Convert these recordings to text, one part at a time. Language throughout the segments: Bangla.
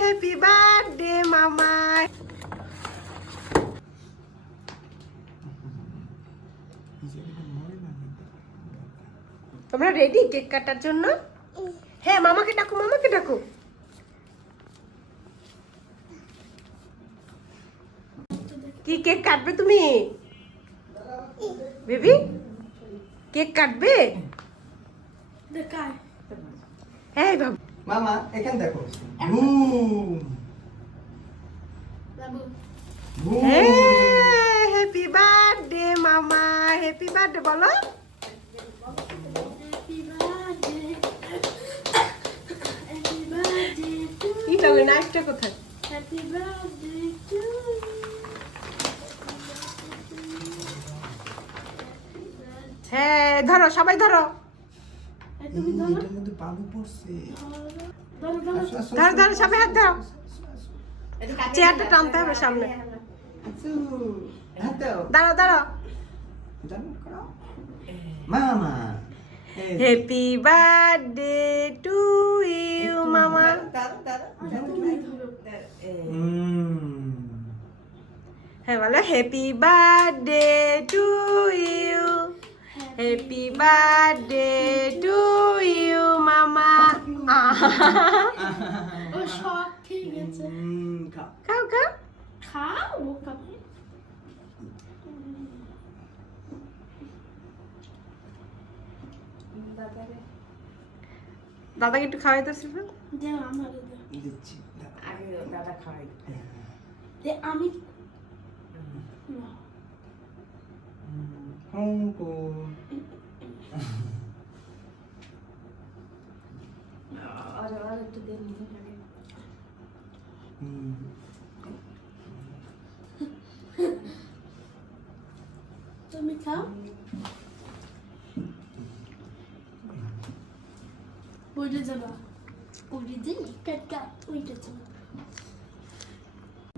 হ্যাপি বার্থডে মামা। তোমরা রেডি কেক কাটার জন্য? হ্যাঁ, মামাকে ডাকো, মামাকে ডাকো। কি কেক কাটবে তুমি বেবি? কেক কাটবে? হ্যাঁ বাবু। মামা এখানে দেখো। Boom boom. হ্যাপি বার্থডে মামা, হ্যাপি বার্থডে বলো। এটা ওই নাইফটা কোথায়? হ্যাঁ ধরো, সবাই ধরো। এটার মধ্যে বালু পড়ছে। ধরো ধরো, সবাই হাত দাও। চেয়ারটা টানতে হবে সামনে। হাত দাও। দাঁড়াও দাঁড়াও। মামা হ্যাপি বার্থডে টু ইউ মামা। হ্যাঁ বলো, happy birthday to you, happy birthday to you মামা। খাও খাও। দাদাকে একটু খাওয়াই তো শিল্প। দিচ্ছি। দাদা খাওয়াই। আমি আর একটু দেন। তুমি খাও। ওইটা যাবা, ওইটা দিন কাটকা, ওইটা যাবা।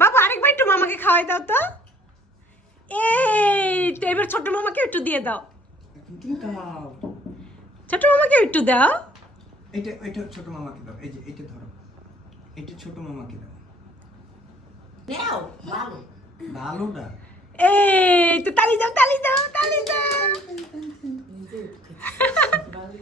বাবা আরেকবার একটু মামাকে খাওয়াই দাও তো। এই তো এবার ছোট মামাকে একটু দিয়ে দাও। তুমি খাও। ছোট মামাকে একটু দাও। এটা ছোট মামাকে দাও। এই যে এটা ধরো, এটা ছোট মামাকে দাও। নাও ভালো। ভালোটা এই তো তালি দাও, তালি দাও, তালি দাও। ভালো।